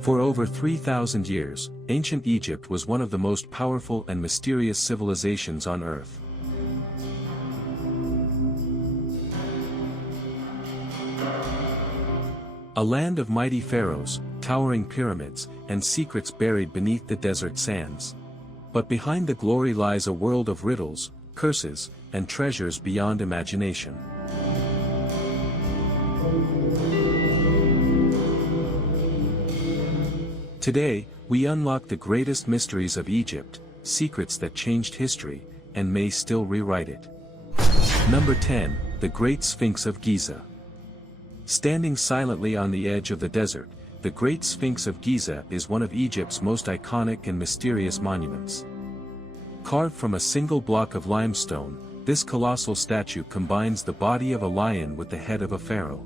For over 3,000 years, ancient Egypt was one of the most powerful and mysterious civilizations on Earth. A land of mighty pharaohs, towering pyramids, and secrets buried beneath the desert sands. But behind the glory lies a world of riddles, curses, and treasures beyond imagination. Today, we unlock the greatest mysteries of Egypt, secrets that changed history, and may still rewrite it. Number 10, the Great Sphinx of Giza. Standing silently on the edge of the desert, the Great Sphinx of Giza is one of Egypt's most iconic and mysterious monuments. Carved from a single block of limestone, this colossal statue combines the body of a lion with the head of a pharaoh.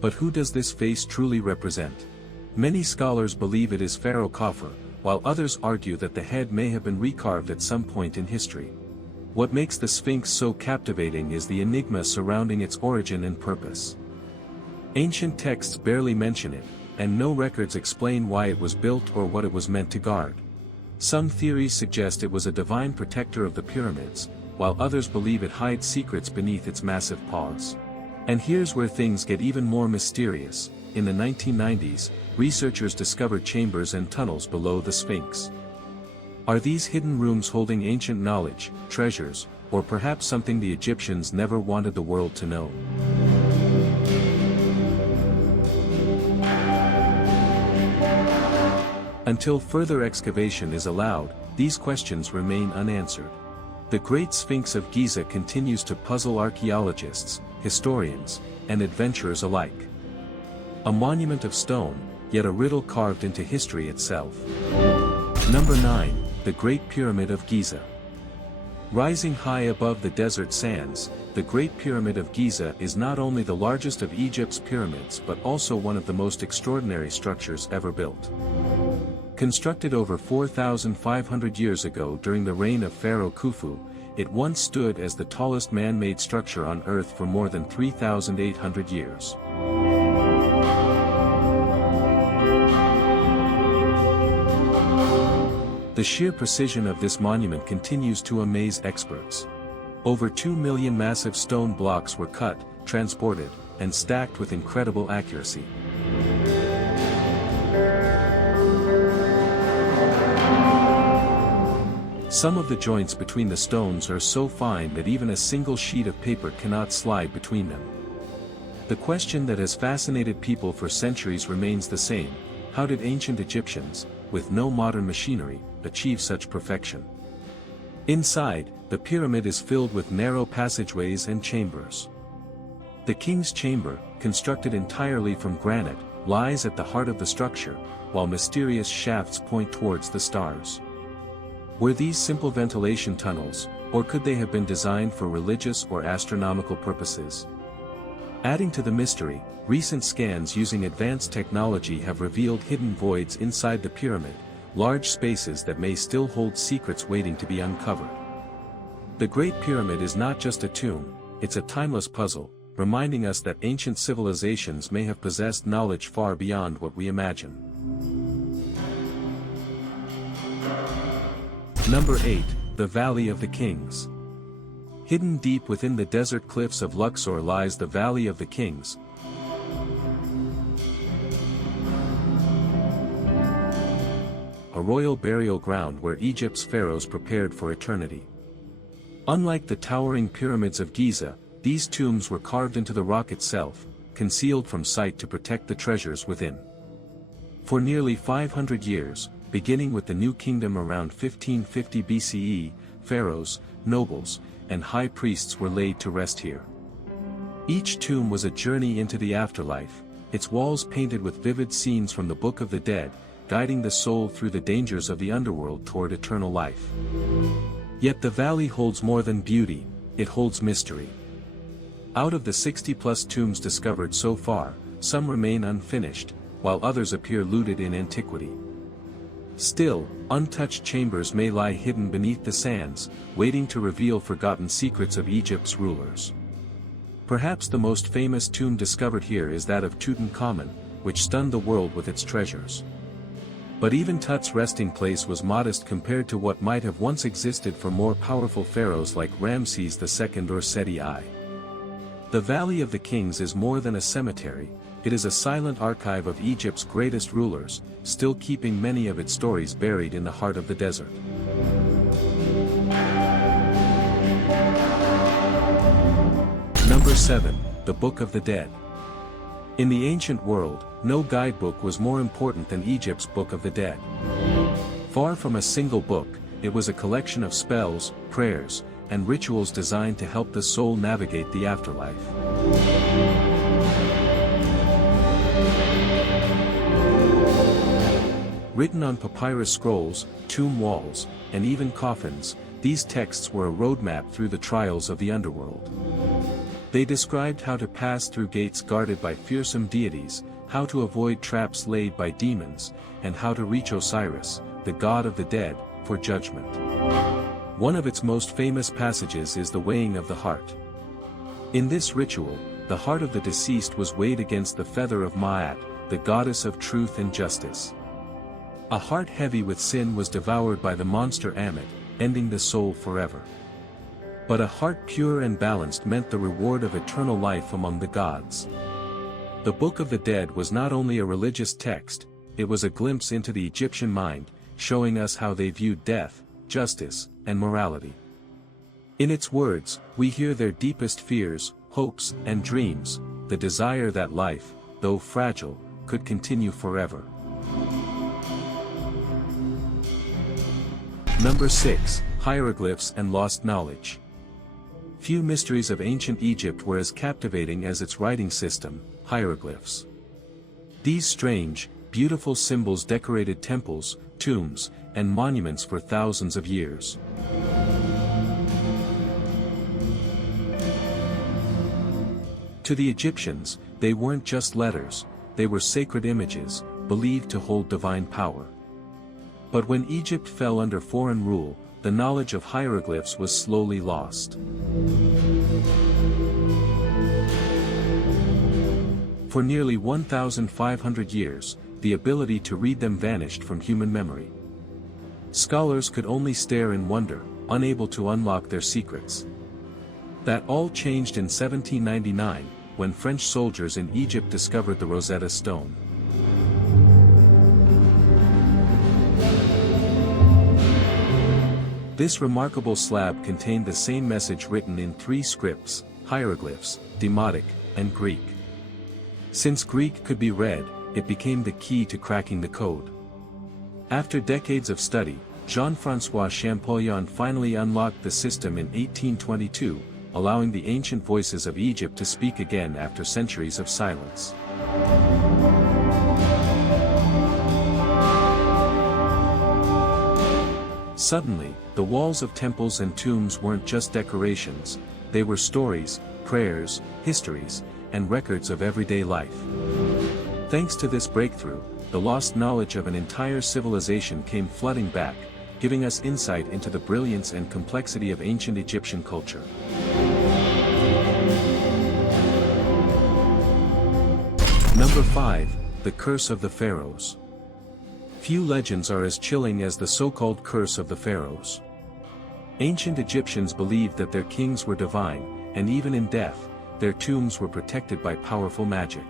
But who does this face truly represent? Many scholars believe it is Pharaoh Khafre, while others argue that the head may have been recarved at some point in history. What makes the Sphinx so captivating is the enigma surrounding its origin and purpose. Ancient texts barely mention it, and no records explain why it was built or what it was meant to guard. Some theories suggest it was a divine protector of the pyramids, while others believe it hides secrets beneath its massive paws. And here's where things get even more mysterious. In the 1990s, researchers discovered chambers and tunnels below the Sphinx. Are these hidden rooms holding ancient knowledge, treasures, or perhaps something the Egyptians never wanted the world to know? Until further excavation is allowed, these questions remain unanswered. The Great Sphinx of Giza continues to puzzle archaeologists, historians, and adventurers alike. A monument of stone, yet a riddle carved into history itself. Number 9, the Great Pyramid of Giza. Rising high above the desert sands, the Great Pyramid of Giza is not only the largest of Egypt's pyramids but also one of the most extraordinary structures ever built. Constructed over 4,500 years ago during the reign of Pharaoh Khufu, it once stood as the tallest man-made structure on Earth for more than 3,800 years. The sheer precision of this monument continues to amaze experts. Over 2 million massive stone blocks were cut, transported, and stacked with incredible accuracy. Some of the joints between the stones are so fine that even a single sheet of paper cannot slide between them. The question that has fascinated people for centuries remains the same: how did ancient Egyptians, with no modern machinery, achieve such perfection? Inside, the pyramid is filled with narrow passageways and chambers. The king's chamber, constructed entirely from granite, lies at the heart of the structure, while mysterious shafts point towards the stars. Were these simple ventilation tunnels, or could they have been designed for religious or astronomical purposes? Adding to the mystery, recent scans using advanced technology have revealed hidden voids inside the pyramid, large spaces that may still hold secrets waiting to be uncovered. The Great Pyramid is not just a tomb, it's a timeless puzzle, reminding us that ancient civilizations may have possessed knowledge far beyond what we imagine. Number 8, the Valley of the Kings. Hidden deep within the desert cliffs of Luxor lies the Valley of the Kings, a royal burial ground where Egypt's pharaohs prepared for eternity. Unlike the towering pyramids of Giza, these tombs were carved into the rock itself, concealed from sight to protect the treasures within. For nearly 500 years, beginning with the New Kingdom around 1550 BCE, pharaohs, nobles, and high priests were laid to rest here. Each tomb was a journey into the afterlife, its walls painted with vivid scenes from the Book of the Dead, guiding the soul through the dangers of the underworld toward eternal life. Yet the valley holds more than beauty, it holds mystery. Out of the 60+ tombs discovered so far, some remain unfinished, while others appear looted in antiquity. Still, untouched chambers may lie hidden beneath the sands, waiting to reveal forgotten secrets of Egypt's rulers. Perhaps the most famous tomb discovered here is that of Tutankhamun, which stunned the world with its treasures. But even Tut's resting place was modest compared to what might have once existed for more powerful pharaohs like Ramses II or Seti I. The Valley of the Kings is more than a cemetery, it is a silent archive of Egypt's greatest rulers, still keeping many of its stories buried in the heart of the desert. Number 7, the Book of the Dead. In the ancient world, no guidebook was more important than Egypt's Book of the Dead. Far from a single book, it was a collection of spells, prayers, and rituals designed to help the soul navigate the afterlife. Written on papyrus scrolls, tomb walls, and even coffins, these texts were a roadmap through the trials of the underworld. They described how to pass through gates guarded by fearsome deities, how to avoid traps laid by demons, and how to reach Osiris, the god of the dead, for judgment. One of its most famous passages is the weighing of the heart. In this ritual, the heart of the deceased was weighed against the feather of Ma'at, the goddess of truth and justice. A heart heavy with sin was devoured by the monster Ammit, ending the soul forever. But a heart pure and balanced meant the reward of eternal life among the gods. The Book of the Dead was not only a religious text, it was a glimpse into the Egyptian mind, showing us how they viewed death, justice, and morality. In its words, we hear their deepest fears, hopes, and dreams, the desire that life, though fragile, could continue forever. Number 6, Hieroglyphs and Lost Knowledge. Few mysteries of ancient Egypt were as captivating as its writing system, hieroglyphs. These strange, beautiful symbols decorated temples, tombs, and monuments for thousands of years. To the Egyptians, they weren't just letters, they were sacred images, believed to hold divine power. But when Egypt fell under foreign rule, the knowledge of hieroglyphs was slowly lost. For nearly 1,500 years, the ability to read them vanished from human memory. Scholars could only stare in wonder, unable to unlock their secrets. That all changed in 1799, when French soldiers in Egypt discovered the Rosetta Stone. This remarkable slab contained the same message written in 3 scripts, hieroglyphs, Demotic, and Greek. Since Greek could be read, it became the key to cracking the code. After decades of study, Jean-François Champollion finally unlocked the system in 1822, allowing the ancient voices of Egypt to speak again after centuries of silence. Suddenly, the walls of temples and tombs weren't just decorations, they were stories, prayers, histories, and records of everyday life. Thanks to this breakthrough, the lost knowledge of an entire civilization came flooding back, giving us insight into the brilliance and complexity of ancient Egyptian culture. Number 5, the Curse of the Pharaohs. Few legends are as chilling as the so-called Curse of the Pharaohs. Ancient Egyptians believed that their kings were divine, and even in death, their tombs were protected by powerful magic.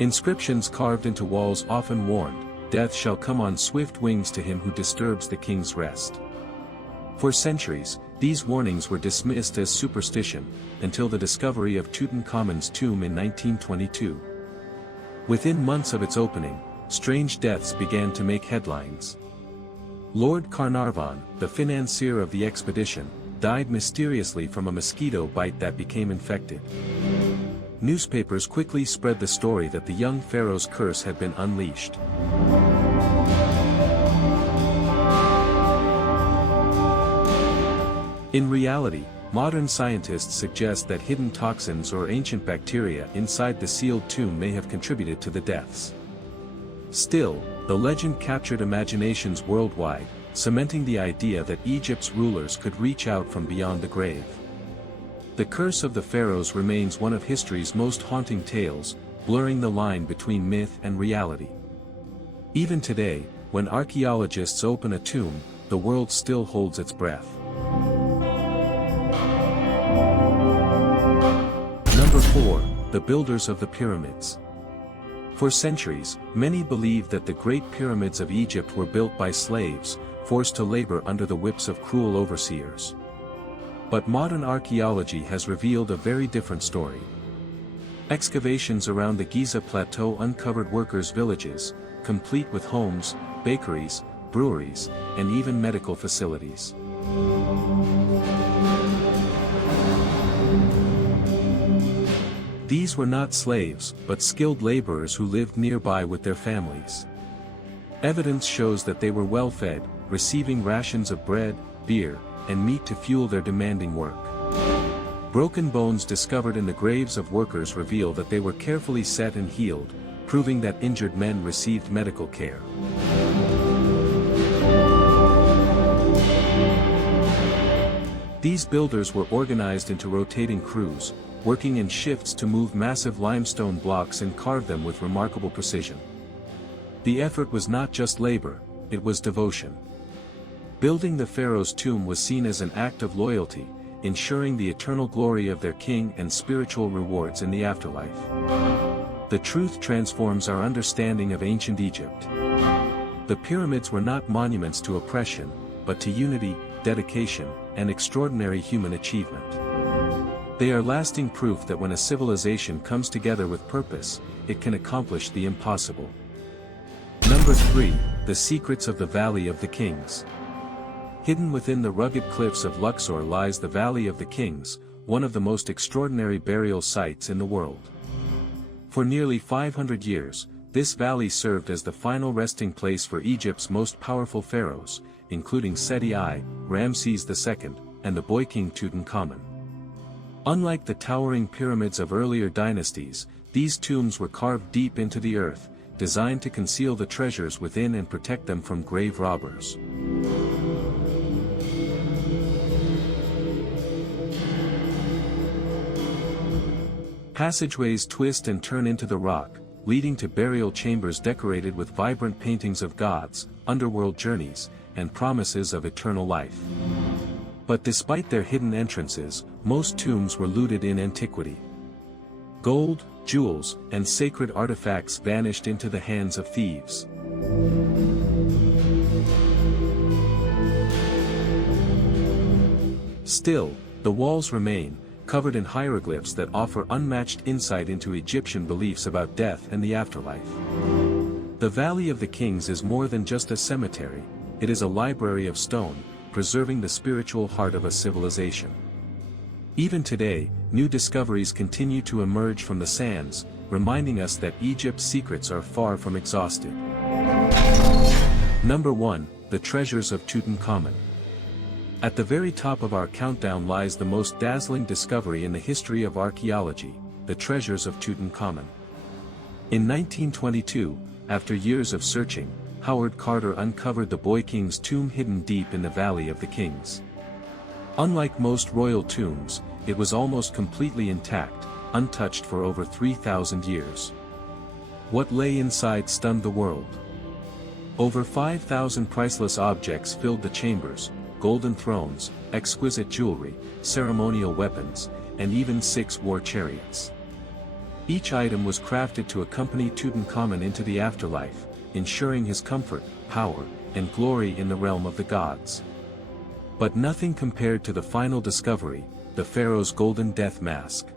Inscriptions carved into walls often warned, "Death shall come on swift wings to him who disturbs the king's rest." For centuries, these warnings were dismissed as superstition, until the discovery of Tutankhamun's tomb in 1922. Within months of its opening, strange deaths began to make headlines. Lord Carnarvon, the financier of the expedition, died mysteriously from a mosquito bite that became infected. Newspapers quickly spread the story that the young pharaoh's curse had been unleashed. In reality, modern scientists suggest that hidden toxins or ancient bacteria inside the sealed tomb may have contributed to the deaths. Still, the legend captured imaginations worldwide, cementing the idea that Egypt's rulers could reach out from beyond the grave. The Curse of the Pharaohs remains one of history's most haunting tales, blurring the line between myth and reality. Even today, when archaeologists open a tomb, the world still holds its breath. Number 4. The builders of the pyramids. For centuries, many believed that the Great Pyramids of Egypt were built by slaves, forced to labor under the whips of cruel overseers. But modern archaeology has revealed a very different story. Excavations around the Giza Plateau uncovered workers' villages, complete with homes, bakeries, breweries, and even medical facilities. These were not slaves, but skilled laborers who lived nearby with their families. Evidence shows that they were well-fed, receiving rations of bread, beer, and meat to fuel their demanding work. Broken bones discovered in the graves of workers reveal that they were carefully set and healed, proving that injured men received medical care. These builders were organized into rotating crews, working in shifts to move massive limestone blocks and carve them with remarkable precision. The effort was not just labor, it was devotion. Building the pharaoh's tomb was seen as an act of loyalty, ensuring the eternal glory of their king and spiritual rewards in the afterlife. The truth transforms our understanding of ancient Egypt. The pyramids were not monuments to oppression, but to unity, dedication, and extraordinary human achievement. They are lasting proof that when a civilization comes together with purpose, it can accomplish the impossible. Number 3. The secrets of the Valley of the Kings. Hidden within the rugged cliffs of Luxor lies the Valley of the Kings, one of the most extraordinary burial sites in the world. For nearly 500 years, this valley served as the final resting place for Egypt's most powerful pharaohs, including Seti I, Ramses II, and the boy king Tutankhamun. Unlike the towering pyramids of earlier dynasties, these tombs were carved deep into the earth, designed to conceal the treasures within and protect them from grave robbers. Passageways twist and turn into the rock, leading to burial chambers decorated with vibrant paintings of gods, underworld journeys, and promises of eternal life. But despite their hidden entrances, most tombs were looted in antiquity. Gold, jewels, and sacred artifacts vanished into the hands of thieves. Still, the walls remain, covered in hieroglyphs that offer unmatched insight into Egyptian beliefs about death and the afterlife. The Valley of the Kings is more than just a cemetery, it is a library of stone, preserving the spiritual heart of a civilization. Even today, new discoveries continue to emerge from the sands, reminding us that Egypt's secrets are far from exhausted. Number 1. The Treasures of Tutankhamun. At the very top of our countdown lies the most dazzling discovery in the history of archaeology, the treasures of Tutankhamun. In 1922, after years of searching, Howard Carter uncovered the boy king's tomb hidden deep in the Valley of the Kings. Unlike most royal tombs, it was almost completely intact, untouched for over 3,000 years. What lay inside stunned the world. Over 5,000 priceless objects filled the chambers, golden thrones, exquisite jewelry, ceremonial weapons, and even 6 war chariots. Each item was crafted to accompany Tutankhamun into the afterlife, ensuring his comfort, power, and glory in the realm of the gods. But nothing compared to the final discovery, the pharaoh's golden death mask.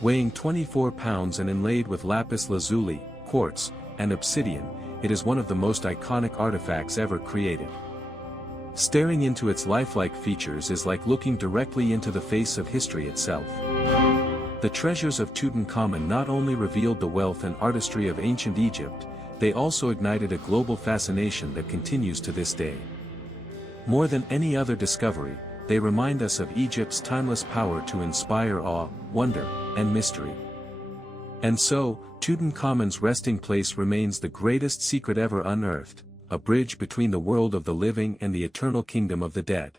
Weighing 24 pounds and inlaid with lapis lazuli, quartz, and obsidian, it is one of the most iconic artifacts ever created. Staring into its lifelike features is like looking directly into the face of history itself. The treasures of Tutankhamun not only revealed the wealth and artistry of ancient Egypt, they also ignited a global fascination that continues to this day. More than any other discovery, they remind us of Egypt's timeless power to inspire awe, wonder, and mystery. And so, Tutankhamun's resting place remains the greatest secret ever unearthed, a bridge between the world of the living and the eternal kingdom of the dead.